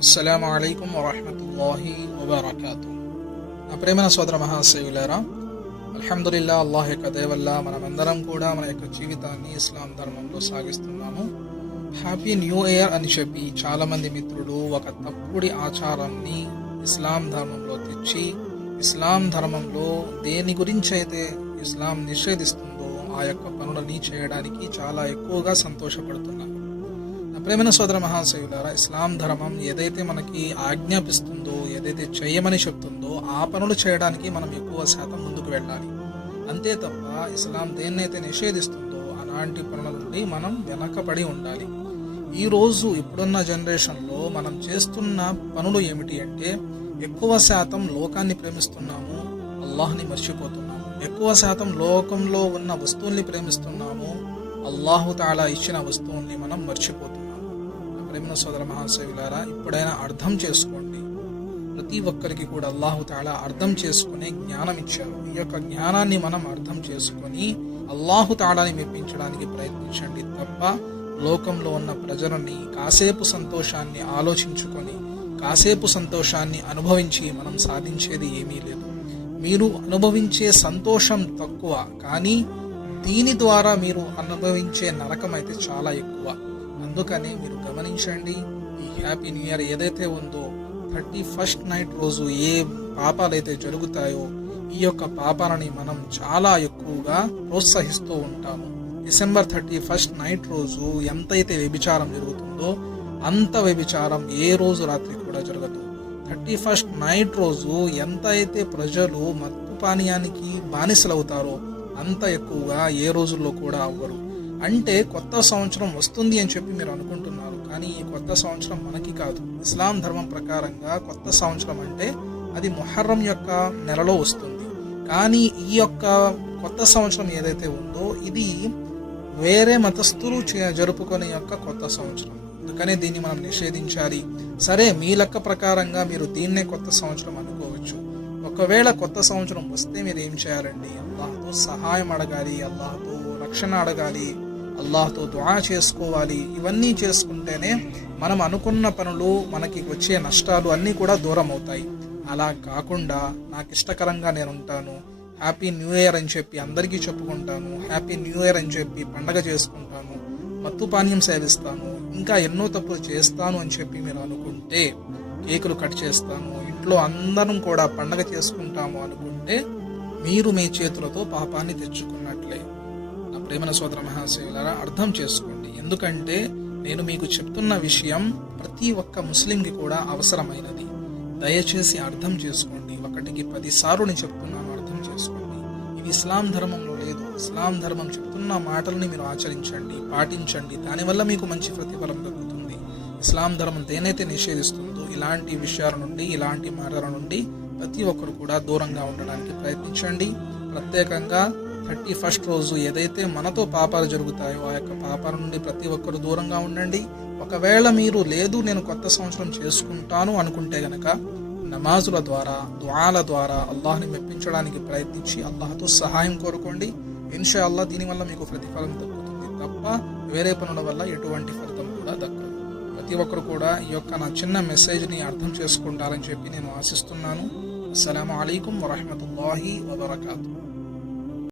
అస్సలం అయికం వరహమతుల్లాహి వబర్కాతు నా ప్రేమన సోదర మహాశయులారా అల్హమ్దుల్లా అల్లాహ్ యొక్క దేవల్లా మనమందరం కూడా మన యొక్క జీవితాన్ని ఇస్లాం ధర్మంలో సాగిస్తున్నాము. హ్యాపీ న్యూ ఇయర్ అని చెప్పి చాలామంది మిత్రుడు మిత్రులు ఒక తప్పుడి ఆచారాన్ని ఇస్లాం ధర్మంలో తెచ్చి ఇస్లాం ధర్మంలో దేని గురించి అయితే ఇస్లాం నిషేధిస్తుందో ఆ యొక్క పనులని చేయడానికి చాలా ఎక్కువగా సంతోషపడుతున్నాను ప్రేమైన సోదర మహాశయులారా ఇస్లాం ధర్మం ఏదైతే మనకి ఆజ్ఞాపిస్తుందో ఏదైతే చేయమని చెప్తుందో ఆ పనులు చేయడానికి మనం ఎక్కువ శాతం ముందుకు వెళ్ళాలి. అంతే తప్ప ఇస్లాం దేన్నైతే నిషేధిస్తుందో అలాంటి పనుల నుండి మనం వెనకబడి ఉండాలి. ఈరోజు ఇప్పుడున్న జనరేషన్లో మనం చేస్తున్న పనులు ఏమిటి అంటే ఎక్కువ శాతం లోకాన్ని ప్రేమిస్తున్నాము అల్లాహ్ని మర్చిపోతున్నాము. ఎక్కువ శాతం లోకంలో ఉన్న వస్తువుల్ని ప్రేమిస్తున్నాము అల్లాహు తాలా ఇచ్చిన వస్తువుల్ని మనం మర్చిపోతున్నాము. ప్రేమ సోదర మహాశయులారా ఇప్పుడైనా అర్థం చేసుకోండి. ప్రతి ఒక్కరికి కూడా అల్లాహు తాలా అర్థం చేసుకునే జ్ఞానం ఇచ్చారు. ఈ యొక్క జ్ఞానాన్ని మనం అర్థం చేసుకొని అల్లాహు తాళాని మెప్పించడానికి ప్రయత్నించండి తప్ప లోకంలో ఉన్న ప్రజలని కాసేపు సంతోషాన్ని ఆలోచించుకొని కాసేపు సంతోషాన్ని అనుభవించి మనం సాధించేది ఏమీ లేదు. మీరు అనుభవించే సంతోషం తక్కువ కానీ దీని ద్వారా మీరు అనుభవించే నరకం అయితే చాలా ఎక్కువ. అందుకని మీరు గమనించండి ఈ హ్యాపీ న్యూ ఇయర్ ఏదైతే ఉందో థర్టీ ఫస్ట్ నైట్ రోజు ఏ పాపాలైతే జరుగుతాయో ఈ యొక్క పాపాలని మనం చాలా ఎక్కువగా ప్రోత్సహిస్తూ ఉంటాము. డిసెంబర్ థర్టీ ఫస్ట్ నైట్ రోజు ఎంతైతే వ్యభిచారం జరుగుతుందో అంత వ్యభిచారం ఏ రోజు రాత్రి కూడా జరగదు. థర్టీ ఫస్ట్ నైట్ రోజు ఎంత అయితే ప్రజలు మత్తు పానీయానికి బానిసలవుతారో అంత ఎక్కువగా ఏ రోజుల్లో కూడా అవ్వరు. అంటే కొత్త సంవత్సరం వస్తుంది అని చెప్పి మీరు అనుకుంటున్నారు. కానీ ఈ కొత్త సంవత్సరం మనకి కాదు. ఇస్లాం ధర్మం ప్రకారంగా కొత్త సంవత్సరం అంటే అది మొహర్రం యొక్క నెలలో వస్తుంది. కానీ ఈ యొక్క కొత్త సంవత్సరం ఏదైతే ఉందో ఇది వేరే మతస్థులు చే- జరుపుకునే యొక్క కొత్త సంవత్సరం. అందుకనే దీన్ని మనం నిషేధించాలి. సరే మీ లెక్క ప్రకారంగా మీరు దీన్నే కొత్త సంవత్సరం అనుకోవచ్చు. ఒకవేళ కొత్త సంవత్సరం వస్తే మీరు ఏం చేయాలండి? అల్లాహ్తో సహాయం అడగాలి అల్లాహతో రక్షణ అడగాలి. అల్లాహ్తో దుఆ చేసుకోవాలి. ఇవన్నీ చేసుకుంటేనే మనం అనుకున్న పనులు మనకి వచ్చే నష్టాలు అన్నీ కూడా దూరం అవుతాయి. అలా కాకుండా నాకు ఇష్టకరంగా నేను ఉంటాను హ్యాపీ న్యూ ఇయర్ అని చెప్పి అందరికీ చెప్పుకుంటాను. హ్యాపీ న్యూ ఇయర్ అని చెప్పి పండగ చేసుకుంటాను. మత్తు పానీయం సేవిస్తాను. ఇంకా ఎన్నో తప్పులు చేస్తాను అని చెప్పి మీరు అనుకుంటే కేకులు కట్ చేస్తాను. ఇంట్లో అందరం కూడా పండగ చేసుకుంటాము అనుకుంటే మీరు మీ చేతులతో పాపాన్ని తెచ్చుకున్నట్లే. ప్రేమన సోదర మహాశివులారా అర్థం చేసుకోండి. ఎందుకంటే నేను మీకు చెప్తున్న విషయం ప్రతి ఒక్క ముస్లింకి కూడా అవసరమైనది. దయచేసి అర్థం చేసుకోండి. ఒకటికి పదిసార్లు నేను చెప్తున్నాను అర్థం చేసుకోండి. ఇది ఇస్లాం ధర్మంలో లేదు. ఇస్లాం ధర్మం చెప్తున్న మాటల్ని మీరు ఆచరించండి పాటించండి. దానివల్ల మీకు మంచి ప్రతిఫలం దక్కుతుంది. ఇస్లాం ధర్మం దేనైతే నిషేధిస్తుందో ఇలాంటి విషయాల నుండి ఇలాంటి మాటల నుండి ప్రతి ఒక్కరు కూడా దూరంగా ఉండడానికి ప్రయత్నించండి. ప్రత్యేకంగా థర్టీ ఫస్ట్ రోజు ఏదైతే మనతో పాపాలు జరుగుతాయో ఆ యొక్క పాపాల నుండి ప్రతి ఒక్కరు దూరంగా ఉండండి. ఒకవేళ మీరు లేదు నేను కొత్త సంవత్సరం చేసుకుంటాను అనుకుంటే గనక నమాజుల ద్వారా దుఆల ద్వారా అల్లాహ్ని మెప్పించడానికి ప్రయత్నించి అల్లాహతో సహాయం కోరుకోండి. ఇన్షా అల్లా దీనివల్ల మీకు ప్రతిఫలం దక్కుతుంది. తప్ప వేరే పనుల వల్ల ఎటువంటి ఫలితం కూడా దక్కదు. ప్రతి ఒక్కరు కూడా ఈ యొక్క నా చిన్న మెసేజ్ని అర్థం చేసుకుంటారని చెప్పి నేను ఆశిస్తున్నాను. అస్సలం అయికం వరహమతుల్లాహి వబర్కూ